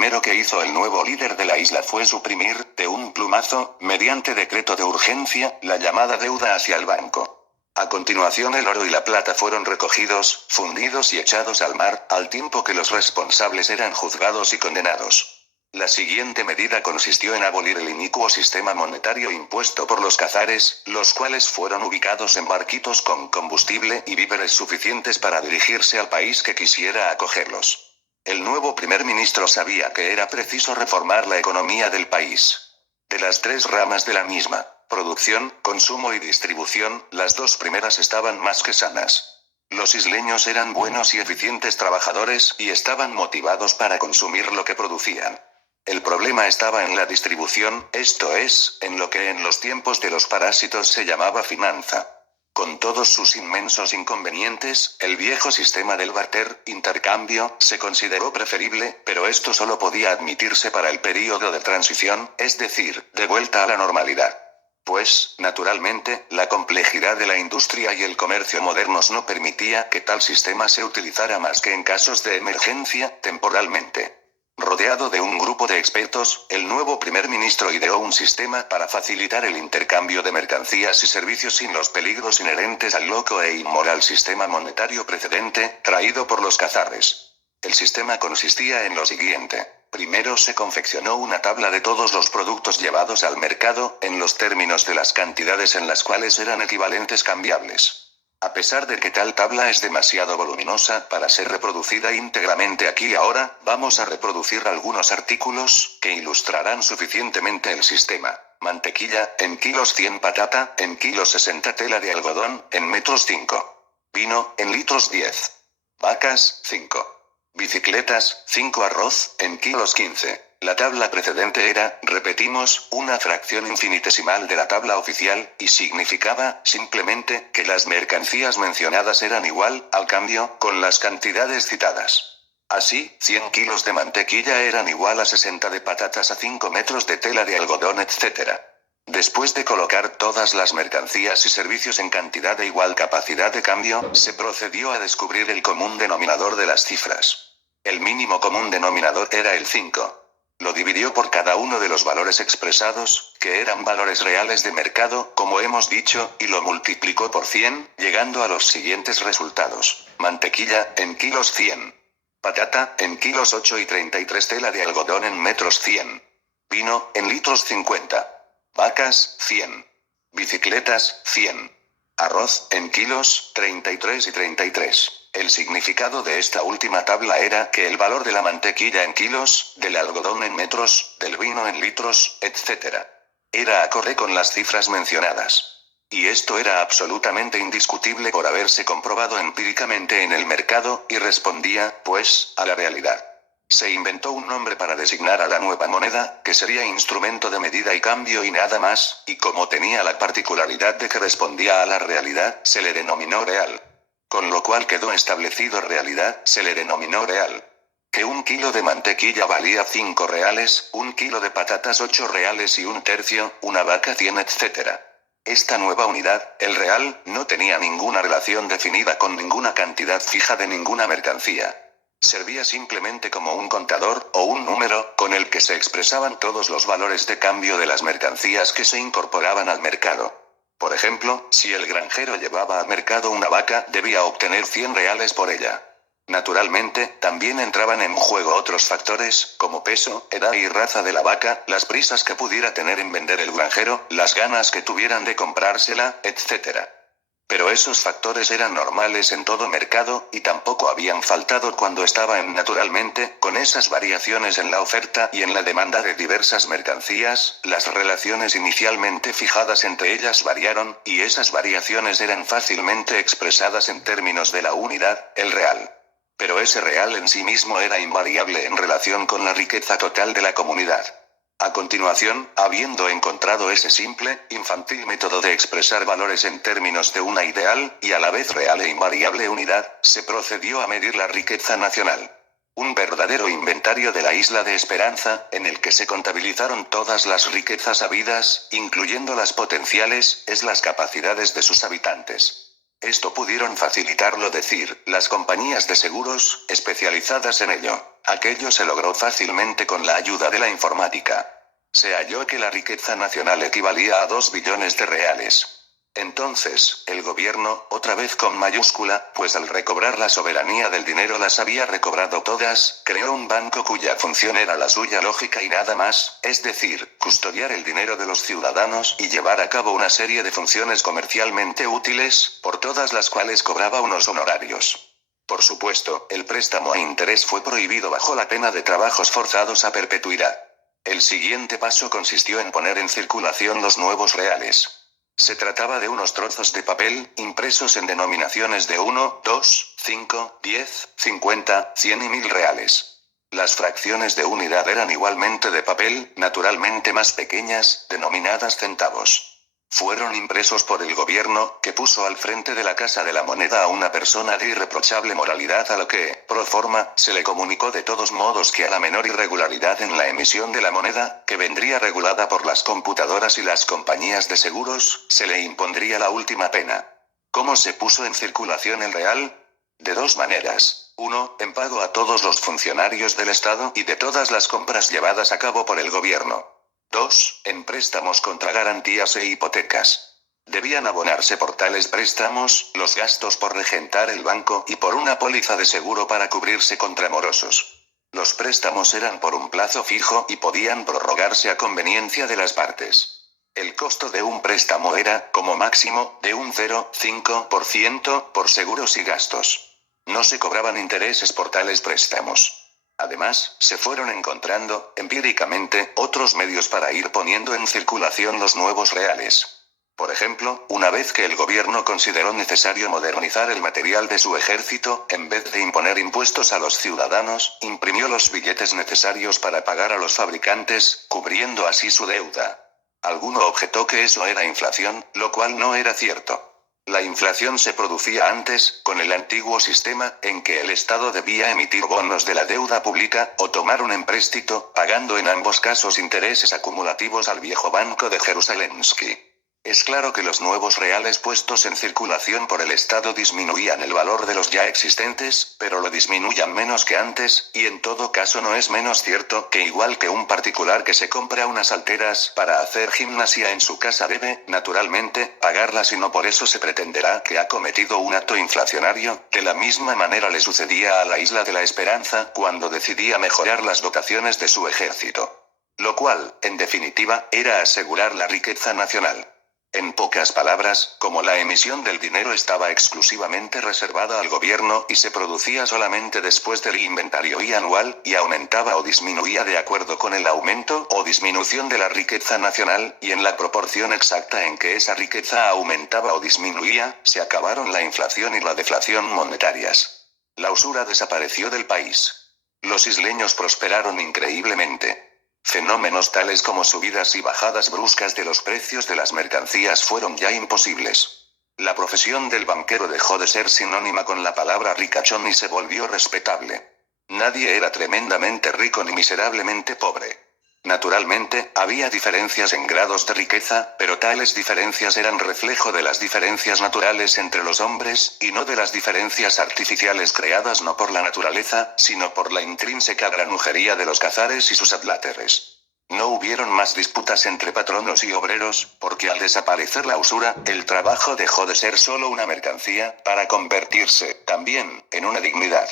primero que hizo el nuevo líder de la isla fue suprimir, de un plumazo, mediante decreto de urgencia, la llamada deuda hacia el banco. A continuación el oro y la plata fueron recogidos, fundidos y echados al mar, al tiempo que los responsables eran juzgados y condenados. La siguiente medida consistió en abolir el inicuo sistema monetario impuesto por los czares, los cuales fueron ubicados en barquitos con combustible y víveres suficientes para dirigirse al país que quisiera acogerlos. El nuevo primer ministro sabía que era preciso reformar la economía del país. De las tres ramas de la misma, producción, consumo y distribución, las dos primeras estaban más que sanas. Los isleños eran buenos y eficientes trabajadores y estaban motivados para consumir lo que producían. El problema estaba en la distribución, esto es, en lo que en los tiempos de los parásitos se llamaba finanza. Con todos sus inmensos inconvenientes, el viejo sistema del barter, intercambio, se consideró preferible, pero esto solo podía admitirse para el período de transición, es decir, de vuelta a la normalidad. Pues, naturalmente, la complejidad de la industria y el comercio modernos no permitía que tal sistema se utilizara más que en casos de emergencia, temporalmente. Rodeado de un grupo de expertos, el nuevo primer ministro ideó un sistema para facilitar el intercambio de mercancías y servicios sin los peligros inherentes al loco e inmoral sistema monetario precedente, traído por los czares. El sistema consistía en lo siguiente. Primero se confeccionó una tabla de todos los productos llevados al mercado, en los términos de las cantidades en las cuales eran equivalentes cambiables. A pesar de que tal tabla es demasiado voluminosa para ser reproducida íntegramente aquí y ahora, vamos a reproducir algunos artículos que ilustrarán suficientemente el sistema. Mantequilla, en kilos 100; patata, en kilos 60; tela de algodón, en metros 5. Vino, en litros 10. Vacas, 5. Bicicletas, 5; arroz, en kilos 15. La tabla precedente era, repetimos, una fracción infinitesimal de la tabla oficial, y significaba, simplemente, que las mercancías mencionadas eran igual, al cambio, con las cantidades citadas. Así, 100 kilos de mantequilla eran igual a 60 de patatas, a 5 metros de tela de algodón, etc. Después de colocar todas las mercancías y servicios en cantidad de igual capacidad de cambio, se procedió a descubrir el común denominador de las cifras. El mínimo común denominador era el 5. Lo dividió por cada uno de los valores expresados, que eran valores reales de mercado, como hemos dicho, y lo multiplicó por 100, llegando a los siguientes resultados. Mantequilla, en kilos 100. Patata, en kilos 8 y 33; tela de algodón, en metros 100. Vino, en litros 50. Vacas, 100. Bicicletas, 100. Arroz, en kilos, 33 y 33. El significado de esta última tabla era que el valor de la mantequilla en kilos, del algodón en metros, del vino en litros, etc. era acorde con las cifras mencionadas. Y esto era absolutamente indiscutible por haberse comprobado empíricamente en el mercado, y respondía, pues, a la realidad. Se inventó un nombre para designar a la nueva moneda, que sería instrumento de medida y cambio y nada más, y como tenía la particularidad de que respondía a la realidad, se le denominó real. Con lo cual quedó establecido realidad, se le denominó real. Que un kilo de mantequilla valía 5 reales, un kilo de patatas 8 reales y un tercio, una vaca 100, etc. Esta nueva unidad, el real, no tenía ninguna relación definida con ninguna cantidad fija de ninguna mercancía. Servía simplemente como un contador, o un número, con el que se expresaban todos los valores de cambio de las mercancías que se incorporaban al mercado. Por ejemplo, si el granjero llevaba al mercado una vaca, debía obtener 100 reales por ella. Naturalmente, también entraban en juego otros factores, como peso, edad y raza de la vaca, las prisas que pudiera tener en vender el granjero, las ganas que tuvieran de comprársela, etc. Pero esos factores eran normales en todo mercado, y tampoco habían faltado cuando estaban naturalmente, con esas variaciones en la oferta y en la demanda de diversas mercancías, las relaciones inicialmente fijadas entre ellas variaron, y esas variaciones eran fácilmente expresadas en términos de la unidad, el real. Pero ese real en sí mismo era invariable en relación con la riqueza total de la comunidad. A continuación, habiendo encontrado ese simple, infantil método de expresar valores en términos de una ideal, y a la vez real e invariable unidad, se procedió a medir la riqueza nacional. Un verdadero inventario de la isla de Esperanza, en el que se contabilizaron todas las riquezas habidas, incluyendo las potenciales, es las capacidades de sus habitantes. Esto pudieron facilitarlo, decir, las compañías de seguros, especializadas en ello. Aquello se logró fácilmente con la ayuda de la informática. Se halló que la riqueza nacional equivalía a 2 billones de reales. Entonces, el gobierno, otra vez con mayúscula, pues al recobrar la soberanía del dinero las había recobrado todas, creó un banco cuya función era la suya lógica y nada más, es decir, custodiar el dinero de los ciudadanos y llevar a cabo una serie de funciones comercialmente útiles, por todas las cuales cobraba unos honorarios. Por supuesto, el préstamo a interés fue prohibido bajo la pena de trabajos forzados a perpetuidad. El siguiente paso consistió en poner en circulación los nuevos reales. Se trataba de unos trozos de papel, impresos en denominaciones de 1, 2, 5, 10, 50, 100 y 1000 reales. Las fracciones de unidad eran igualmente de papel, naturalmente más pequeñas, denominadas centavos. Fueron impresos por el gobierno, que puso al frente de la Casa de la Moneda a una persona de irreprochable moralidad, a lo que, pro forma, se le comunicó de todos modos que a la menor irregularidad en la emisión de la moneda, que vendría regulada por las computadoras y las compañías de seguros, se le impondría la última pena. ¿Cómo se puso en circulación el real? De 2 maneras. 1, en pago a todos los funcionarios del Estado y de todas las compras llevadas a cabo por el gobierno. 2, en préstamos contra garantías e hipotecas. Debían abonarse por tales préstamos los gastos por regentar el banco y por una póliza de seguro para cubrirse contra morosos. Los préstamos eran por un plazo fijo y podían prorrogarse a conveniencia de las partes. El costo de un préstamo era, como máximo, de un 0,5% por seguros y gastos. No se cobraban intereses por tales préstamos. Además, se fueron encontrando, empíricamente, otros medios para ir poniendo en circulación los nuevos reales. Por ejemplo, una vez que el gobierno consideró necesario modernizar el material de su ejército, en vez de imponer impuestos a los ciudadanos, imprimió los billetes necesarios para pagar a los fabricantes, cubriendo así su deuda. Alguno objetó que eso era inflación, lo cual no era cierto. La inflación se producía antes, con el antiguo sistema, en que el Estado debía emitir bonos de la deuda pública, o tomar un empréstito, pagando en ambos casos intereses acumulativos al viejo Banco de Jerusalensky. Es claro que los nuevos reales puestos en circulación por el Estado disminuían el valor de los ya existentes, pero lo disminuyan menos que antes, y en todo caso no es menos cierto que igual que un particular que se compra unas halteras para hacer gimnasia en su casa debe, naturalmente, pagarlas y no por eso se pretenderá que ha cometido un acto inflacionario, de la misma manera le sucedía a la Isla de la Esperanza cuando decidía mejorar las dotaciones de su ejército. Lo cual, en definitiva, era asegurar la riqueza nacional. En pocas palabras, como la emisión del dinero estaba exclusivamente reservada al gobierno y se producía solamente después del inventario anual, y aumentaba o disminuía de acuerdo con el aumento o disminución de la riqueza nacional, y en la proporción exacta en que esa riqueza aumentaba o disminuía, se acabaron la inflación y la deflación monetarias. La usura desapareció del país. Los isleños prosperaron increíblemente. Fenómenos tales como subidas y bajadas bruscas de los precios de las mercancías fueron ya imposibles. La profesión del banquero dejó de ser sinónima con la palabra ricachón y se volvió respetable. Nadie era tremendamente rico ni miserablemente pobre. Naturalmente, había diferencias en grados de riqueza, pero tales diferencias eran reflejo de las diferencias naturales entre los hombres, y no de las diferencias artificiales creadas no por la naturaleza, sino por la intrínseca granujería de los cazares y sus adláteres. No hubieron más disputas entre patronos y obreros, porque al desaparecer la usura, el trabajo dejó de ser solo una mercancía, para convertirse, también, en una dignidad.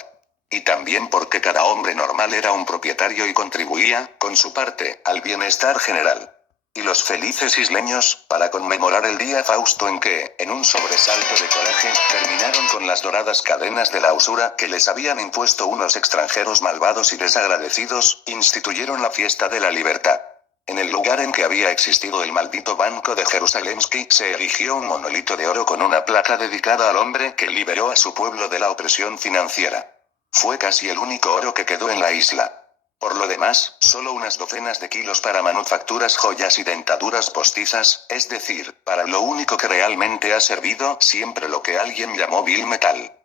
Y también porque cada hombre normal era un propietario y contribuía, con su parte, al bienestar general. Y los felices isleños, para conmemorar el día fausto en que, en un sobresalto de coraje, terminaron con las doradas cadenas de la usura que les habían impuesto unos extranjeros malvados y desagradecidos, instituyeron la fiesta de la libertad. En el lugar en que había existido el maldito Banco de Jerusalensky, se erigió un monolito de oro con una placa dedicada al hombre que liberó a su pueblo de la opresión financiera. Fue casi el único oro que quedó en la isla. Por lo demás, solo unas docenas de kilos para manufacturas, joyas y dentaduras postizas, es decir, para lo único que realmente ha servido, siempre lo que alguien llamó vil metal.